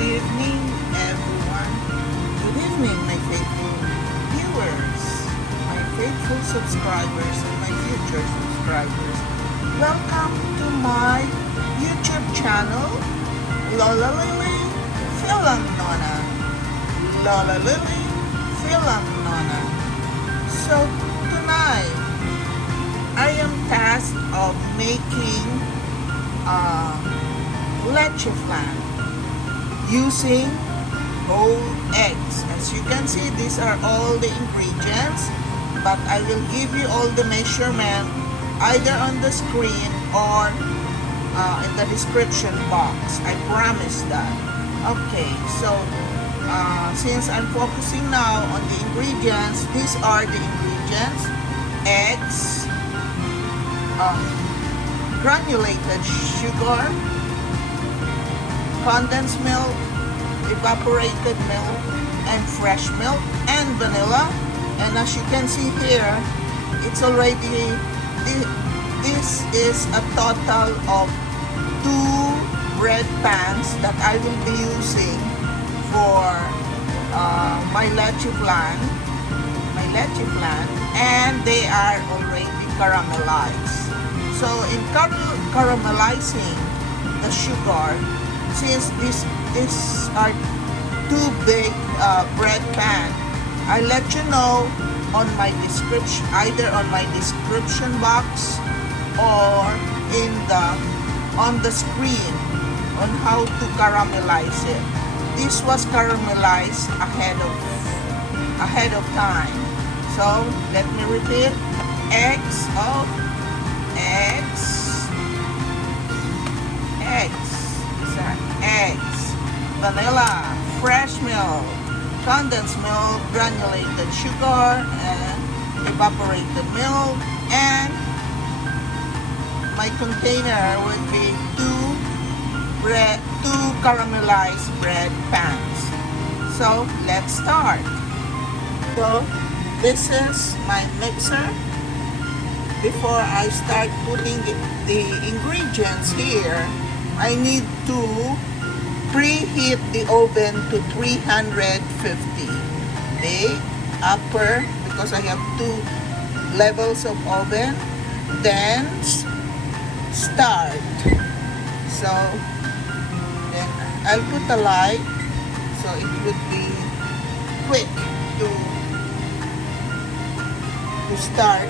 Good evening, everyone. Good evening, my faithful viewers, my faithful subscribers, and my future subscribers. Welcome to my YouTube channel, FIL-AM Nonna. FIL-AM Nonna. So tonight, I am tasked of making leche flan using whole eggs. As you can see, these are all the ingredients, but I will give you all the measurement either on the screen or in the description box. I promise that. Okay, so since I'm focusing now on the ingredients, these are the ingredients: eggs, granulated sugar, condensed milk, evaporated milk, and fresh milk, and vanilla. And as you can see here, it's already, this is a total of 2 bread pans that I will be using for my leche flan, and they are already caramelized. So in caramelizing the sugar, since these are 2 big bread pan, I let you know on my description, either on my description box or on the screen, on how to caramelize it. This was caramelized ahead of time. So let me repeat: eggs, vanilla, fresh milk, condensed milk, granulated sugar, and evaporated milk, and my container would be 2 caramelized bread pans. So let's start. So this is my mixer. Before I start putting the ingredients here, I need to preheat the oven to 350. The upper, because I have 2 levels of oven. Then start. So then I'll put a light so it would be quick to start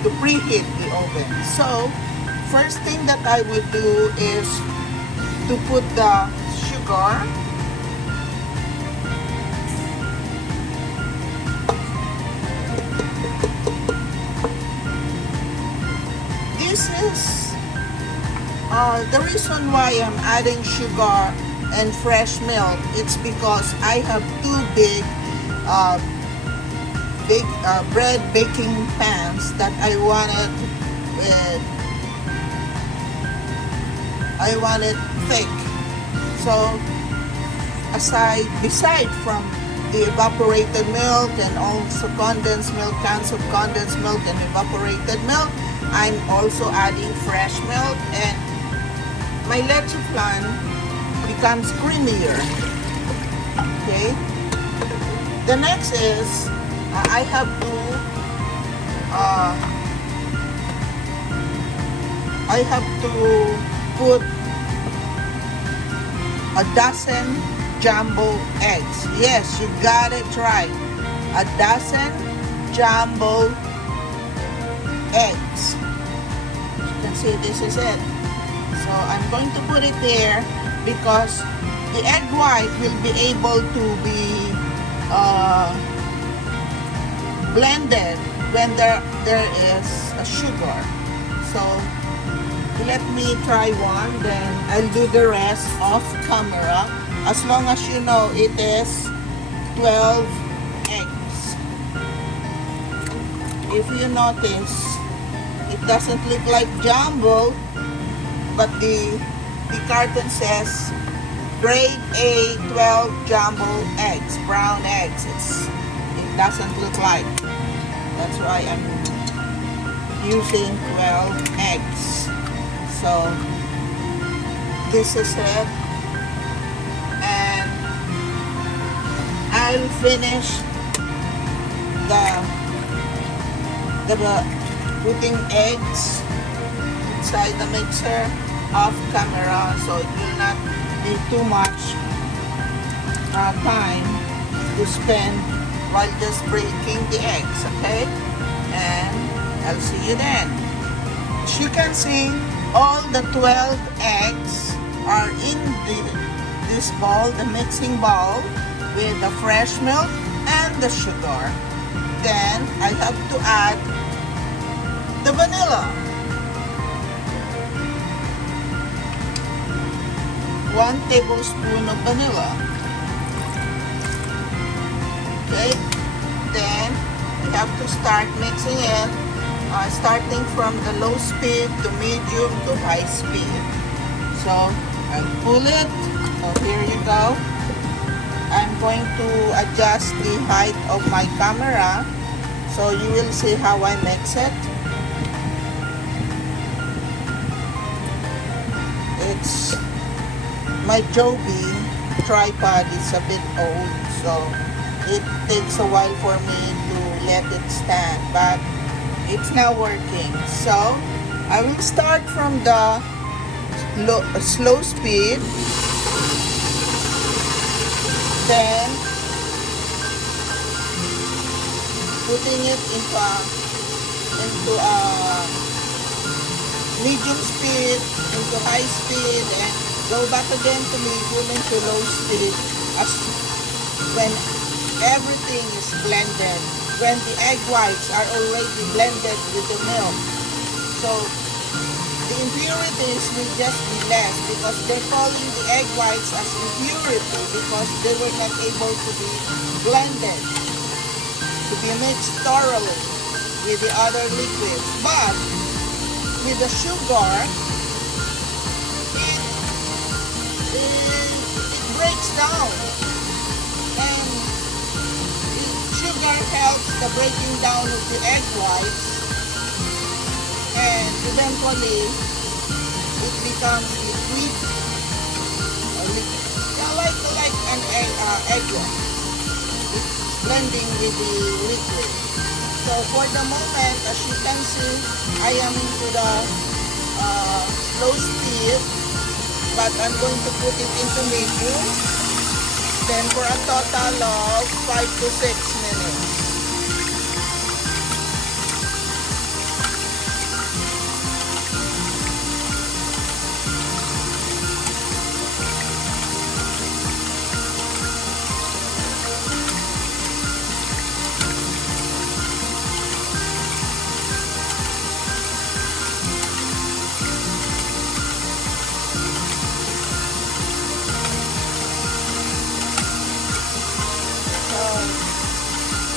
to preheat the oven. So first thing that I would do is to put the sugar, this is the reason why I'm adding sugar and fresh milk. It's because I have 2 big bread baking pans that I wanted thick. So beside from the evaporated milk and also condensed milk, cans of condensed milk and evaporated milk, I'm also adding fresh milk, and my leche flan becomes creamier. Okay. The next is I have to put a dozen jumbo eggs. Yes, you got it right. A dozen jumbo eggs. You can see this is it. So I'm going to put it there because the egg white will be able to be blended when there is a sugar. So let me try one, then I'll do the rest off camera. As long as you know it is 12 eggs. If you notice, it doesn't look like jumbo, but the carton says grade A 12 jumbo eggs, brown eggs. It doesn't look like. That's why I'm using 12 eggs. So this is it. And I'll finish the putting eggs inside the mixer off camera, so it will not be too much time to spend while just breaking the eggs, okay? And I'll see you then. As you can see, all the 12 eggs are in this bowl, the mixing bowl, with the fresh milk and the sugar. Then I have to add the vanilla. 1 tablespoon of vanilla. Okay, then we have to start mixing it, starting from the low speed to medium to high speed. So I'll pull it. So here you go. I'm going to adjust the height of my camera so you will see how I mix it. It's my Joby tripod is a bit old, so it takes a while for me to let it stand, but it's now working. So I will start from the slow speed, then putting it into a medium speed, into high speed, and go back again to medium into low speed as when everything is blended, when the egg whites are already blended with the milk. So the impurities will just be less because they're calling the egg whites as impurity because they were not able to be blended, to be mixed thoroughly with the other liquids. But with the sugar, it breaks down, and sugar helps the breaking down of the egg whites, and eventually it becomes liquid, like an egg yolk. It's blending with the liquid. So for the moment, as you can see, I am into the slow speed, but I'm going to put it into medium, then for a total of 5 to 6 minutes.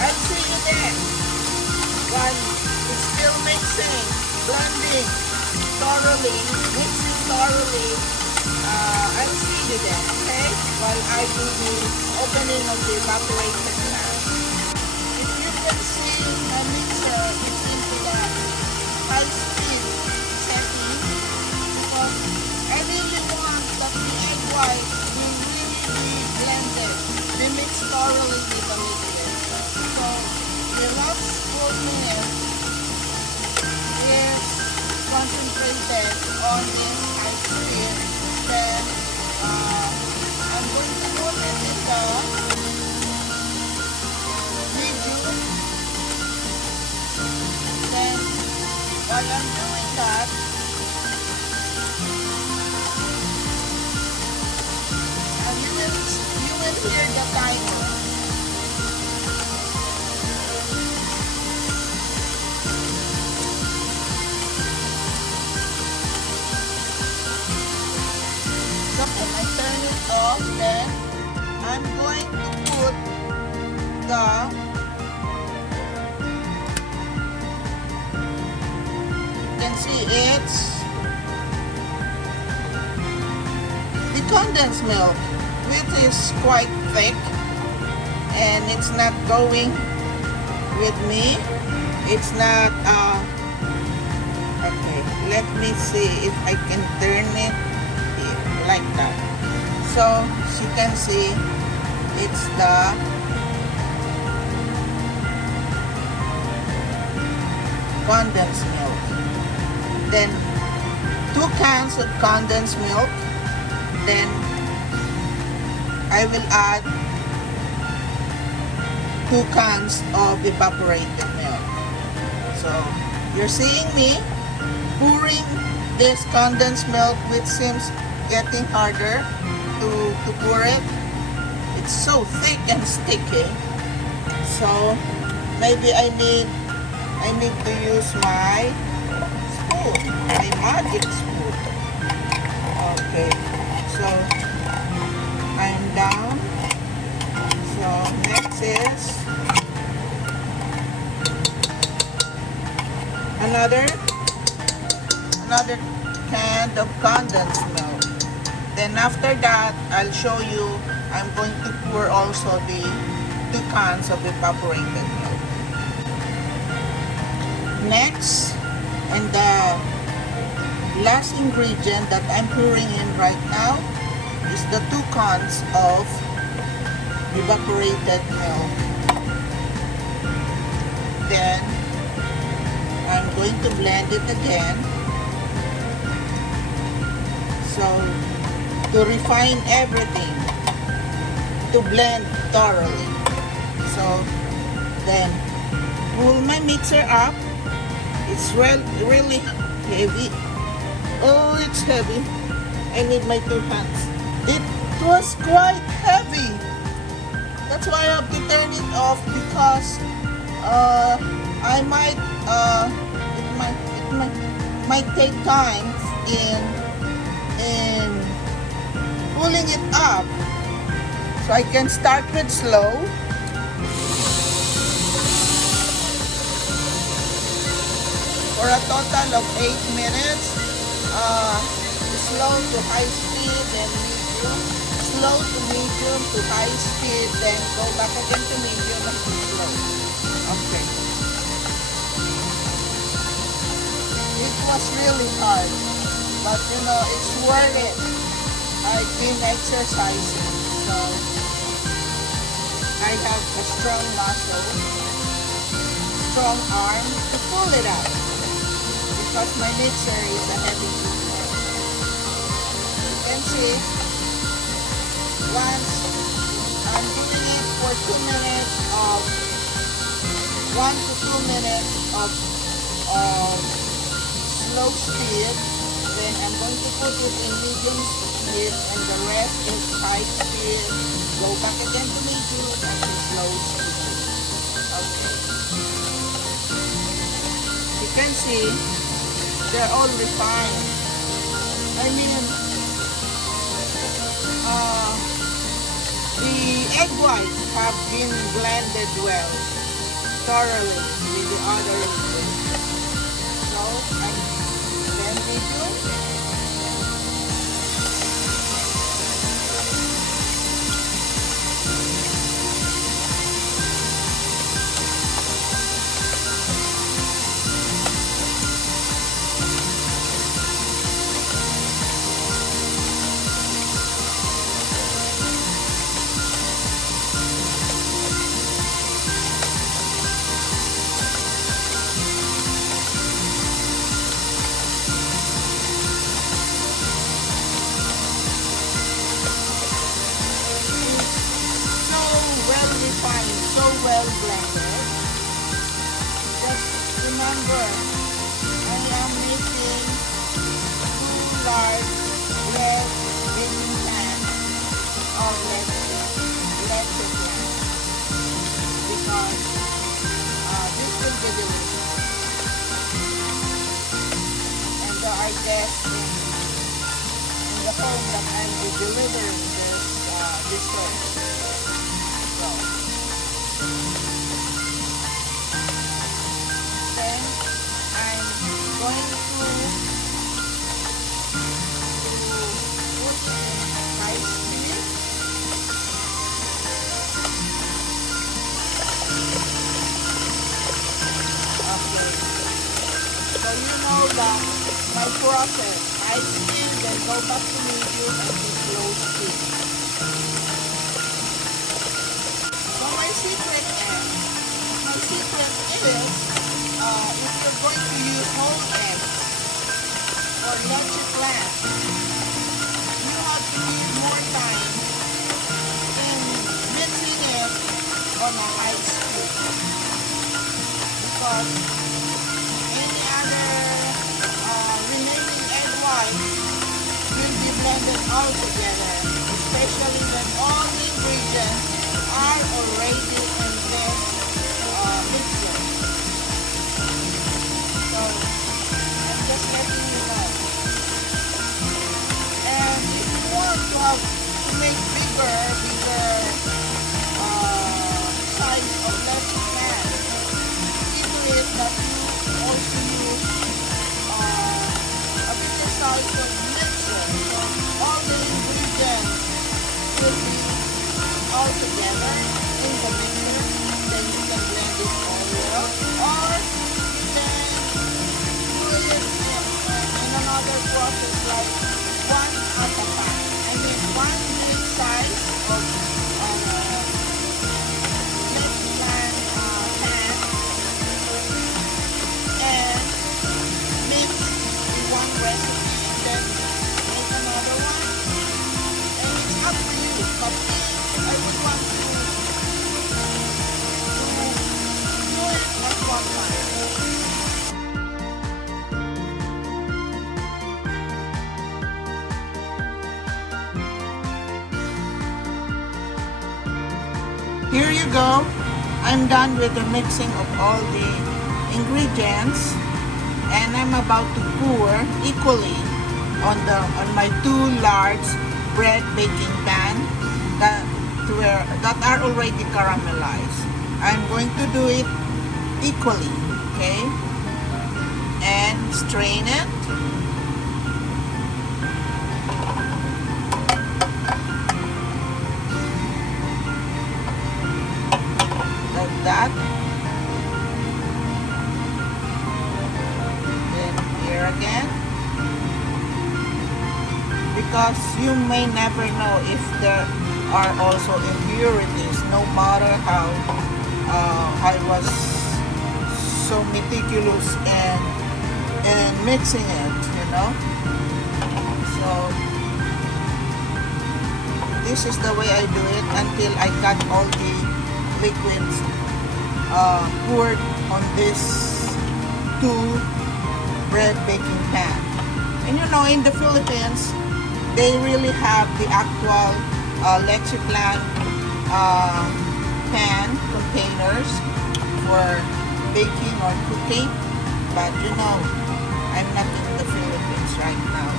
I'll see you then while it's still mixing, blending thoroughly, mixing thoroughly. I'll see you then, okay? While I do the opening of the evaporation fan. If you can see my mixer, it's into the high speed setting because I really want that the egg white will really be blended, be mixed thoroughly with the liquid. So the last 4 minutes is concentrated on this high speed. Then I'm going to put it in the medium. Then while I'm doing that, and you will hear the timer. When I turn it off, then I'm going to put you can see it's the condensed milk, which is quite thick and it's not going with me. It's not, okay, let me see if I can turn it. like that. So as you can see, it's the condensed milk. Then 2 cans of condensed milk. Then I will add 2 cans of evaporated milk. So you're seeing me pouring this condensed milk, which seems getting harder to pour it. It's so thick and sticky. So maybe I need to use my spoon, my magic spoon. Okay, so I'm down. So next is another can of condensed milk. Then after that, I'll show you, I'm going to pour also the 2 cans of evaporated milk. Next, and the last ingredient that I'm pouring in right now is the 2 cans of evaporated milk. Then I'm going to blend it again. So to refine everything, to blend thoroughly. So then pull my mixer up. It's really heavy. Oh, it's heavy. I need my 2 hands. It was quite heavy. That's why I have to turn it off, because I might it might take time in pulling it up. So I can start with slow. For a total of 8 minutes. Slow to high speed, then medium. Slow to medium to high speed, then go back again to medium and to slow. Okay. It was really hard, but you know, it's worth it. I've been exercising, so I have a strong muscle, strong arm to pull it out, because my mixer is a heavy mixer. You can see, once I'm doing it for 2 minutes of 1 to 2 minutes of slow speed, then I'm going to put it in medium speed, and the rest is high speed. Go back again to medium and to slow speed. Okay. You can see they're all refined. I mean, the egg whites have been blended well, thoroughly with the other ingredients. So I'm then medium. So well blended. Just remember, I am making 2 large red baking pans of leche flan, because this will be delicious. And there are guests in the home that I will be delivering this dessert. So then I'm going to put high speed. Okay. So you know that my process, I high speed, then go back to medium, and then slow speed. So my secret is, if you're going to use whole eggs or leche flan, you have to give more time in mixing it on a high speed, because any other remaining egg whites will be blended all together, especially when all the ingredients are already in this mixer. So I'm just letting you know. And if you want to make bigger size of leche flan, either is that you also use a bigger size of mixer. So all the ingredients will be all together in the mixer. Then you can blend it all well, or you can do it in another process, like one at a time. I mean, one big size of leche flan pan, and mix in one recipe, and then make another one. And it's up to you, but I would want to do it at one time. Here you go. I'm done with the mixing of all the ingredients, and I'm about to pour equally on my two large bread baking pan that are already caramelized. I'm going to do it equally, okay? And strain it. Like that. Then here again. Because you may never know if there are also impurities, no matter how I was so meticulous in mixing it, you know. So this is the way I do it until I got all the liquids poured on this two bread baking pan. And you know, in the Philippines, they really have the actual leche flan pan containers for baking or cooking. But you know, I'm not in the Philippines right now.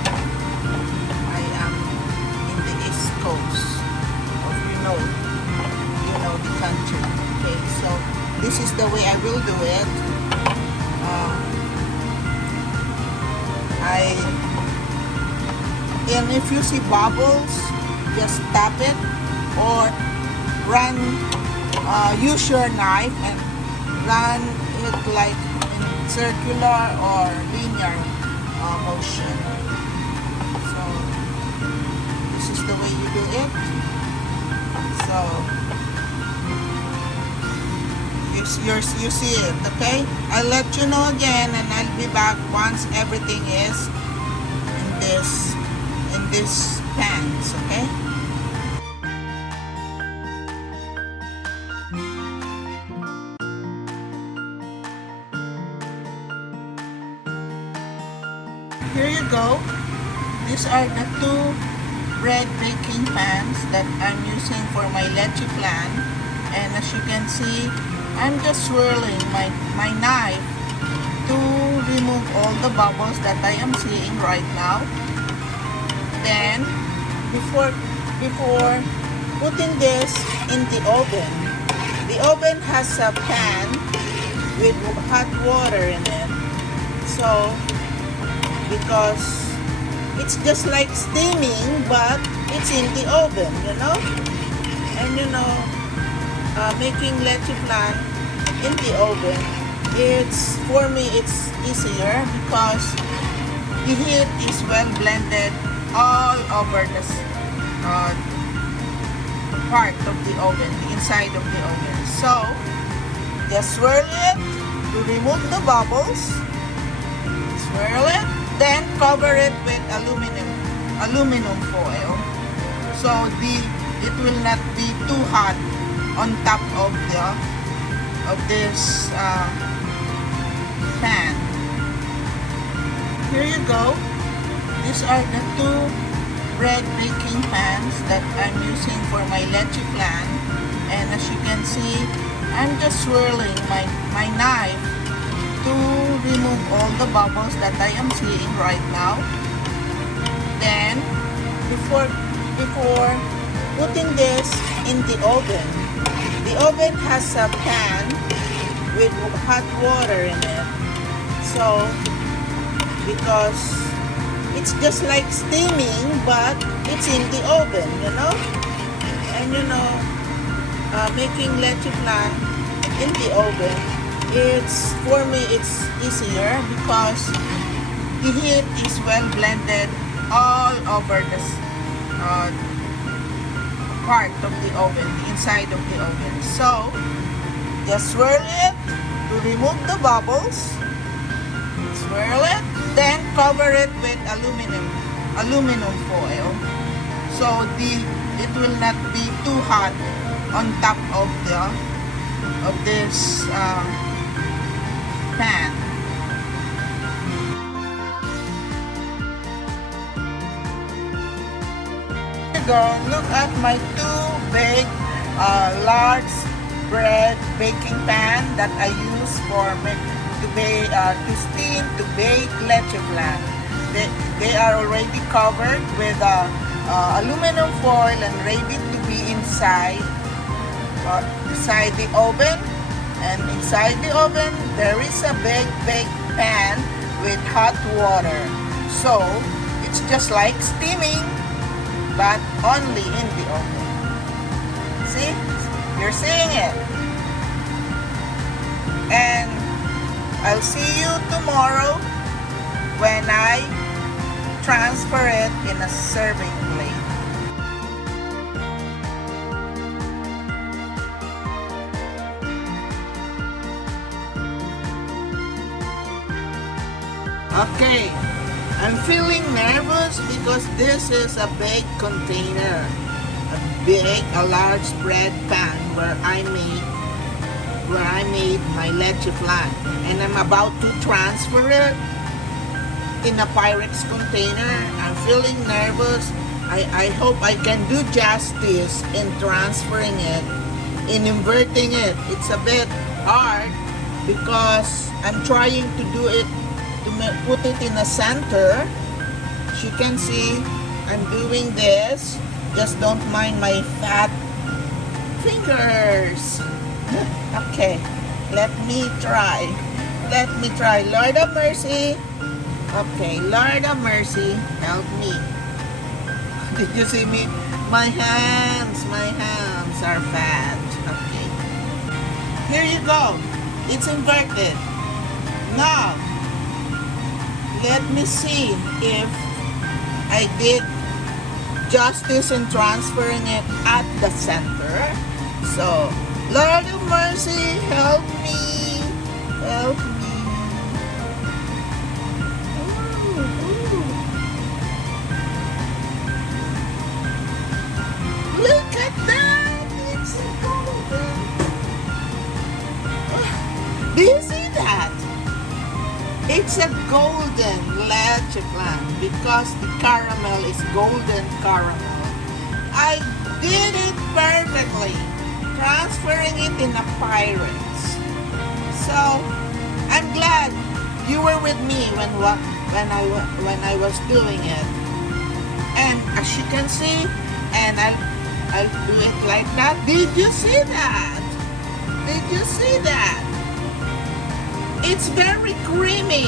I am in the East Coast of you know the country. Okay, so this is the way I will do it. And if you see bubbles, just tap it or use your knife and run it like in circular or linear motion. So this is the way you do it. So you see it, okay? I'll let you know again, and I'll be back once everything is in this pans, okay? Here you go. These are the two bread baking pans that I'm using for my leche flan. And as you can see, I'm just swirling my knife to remove all the bubbles that I am seeing right now. Then, before putting this in the oven has a pan with hot water in it. So, because it's just like steaming, but it's in the oven, you know? And you know, making leche flan in the oven, for me it's easier because the heat is well blended all over the part of the oven, the inside of the oven. So, just swirl it to remove the bubbles. Swirl it, then cover it with aluminum foil. So it will not be too hot on top of this pan. Here you go. These are the two bread baking pans that I'm using for my leche flan. And as you can see, I'm just swirling my knife to remove all the bubbles that I am seeing right now. Then, before putting this in the oven has a pan with hot water in it. So, because it's just like steaming, but it's in the oven, you know? And making leche flan in the oven, for me it's easier because the heat is well blended all over the part of the oven, the inside of the oven. So just swirl it to remove the bubbles. Swirl it, then cover it with aluminum foil, so it will not be too hot on top of this pan. Look at my two big large bread baking pan that I use to steam, to bake leche flan. They are already covered with aluminum foil and ready to be inside the oven. And inside the oven there is a big pan with hot water. So it's just like steaming, but only in the oven. See? You're seeing it. And I'll see you tomorrow when I transfer it in a serving plate. Okay, I'm feeling nervous because this is a big container, a large bread pan where I made my leche flan, and I'm about to transfer it in a Pyrex container. I'm feeling nervous. I hope I can do justice in transferring it, in inverting it. It's a bit hard because I'm trying to do it, to put it in the center. As you can see, I'm doing this. Just don't mind my fat fingers. Okay, let me try. Lord of mercy. Okay, Lord of mercy, help me. Did you see me? My hands are fat. Okay. Here you go. It's inverted. Now, let me see if I did justice in transferring it at the center. So, Lord of mercy, help me. Help me. Look at that! It's golden. Do you see that? It's a golden leche flan because the caramel is golden caramel. I did it perfectly, transferring it in a Pyrex. So I'm glad you were with me when I was doing it. And as you can see, and I'll do it like that. Did you see that? Did you see that? It's very creamy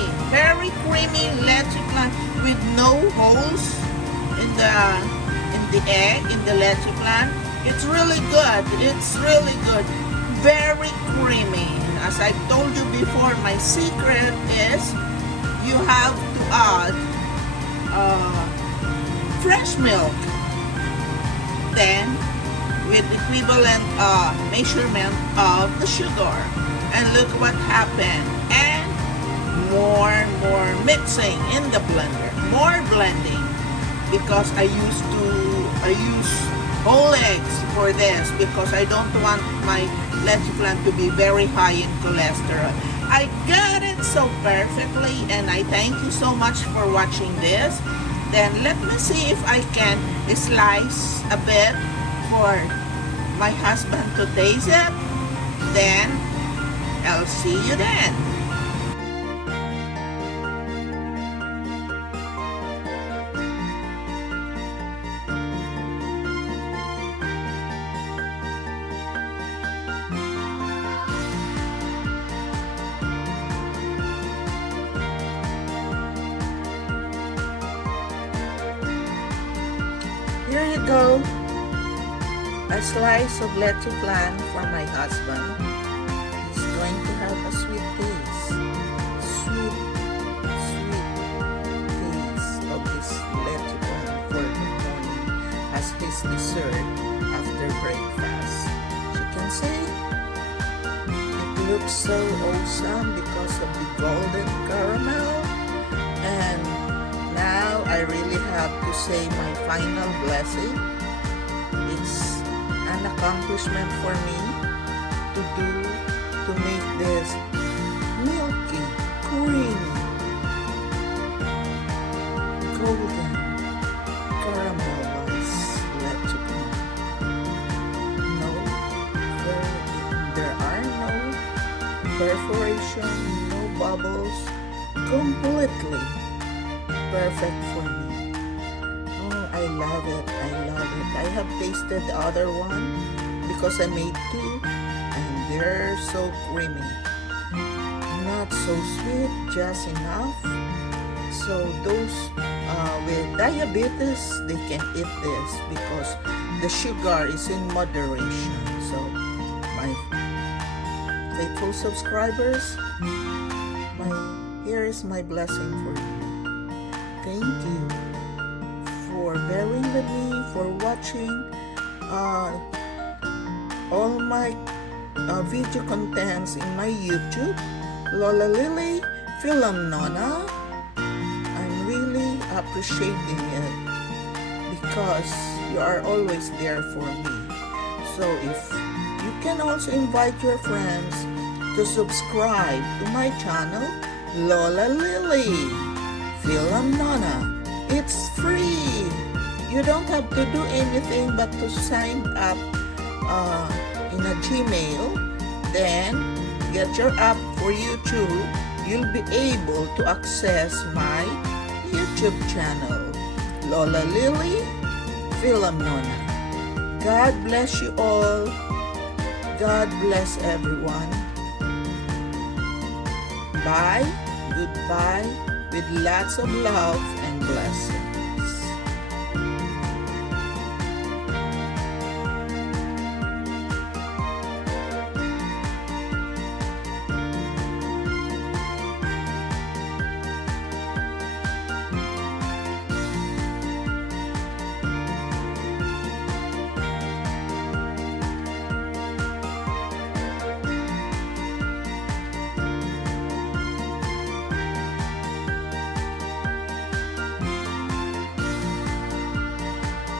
leche flan with no holes in the egg, in the leche flan. It's really good. It's really good. Very creamy. As I told you before, my secret is you have to add fresh milk. Then, with equivalent measurement of the sugar. And look what happened. And more mixing in the blender. More blending. Because I use whole eggs for this because I don't want my leche flan to be very high in cholesterol. I got it so perfectly, and I thank you so much for watching this. Then let me see if I can slice a bit for my husband to taste it. Then I'll see you then. Here you go, a slice of leche flan for my husband. He's going to have a sweet taste, sweet taste of this leche flan for the morning as his dessert after breakfast. You can see it looks so awesome because of the golden caramel. And now I really have to say my final blessing. It's an accomplishment for me to make this milky, creamy, golden caramelized leche flan. There are no perforation, no bubbles, completely perfect for me. Oh, I love it. I have tasted the other one because I made two and they're so creamy. Not so sweet, just enough. So those with diabetes, they can eat this because the sugar is in moderation. So my faithful subscribers, here is my blessing for you. Thank you for bearing with me, for watching all my video contents in my YouTube, Lola Lily, FIL-AM Nonna. I'm really appreciating it because you are always there for me. So if you can also invite your friends to subscribe to my channel, Lola Lily, FIL-AM Nonna. It's free. You don't have to do anything but to sign up in a Gmail. Then get your app for YouTube. You'll be able to access my YouTube channel, Lola Lily, FIL-AM Nonna. God bless you all. God bless everyone. Bye. Goodbye. With lots of love and blessing.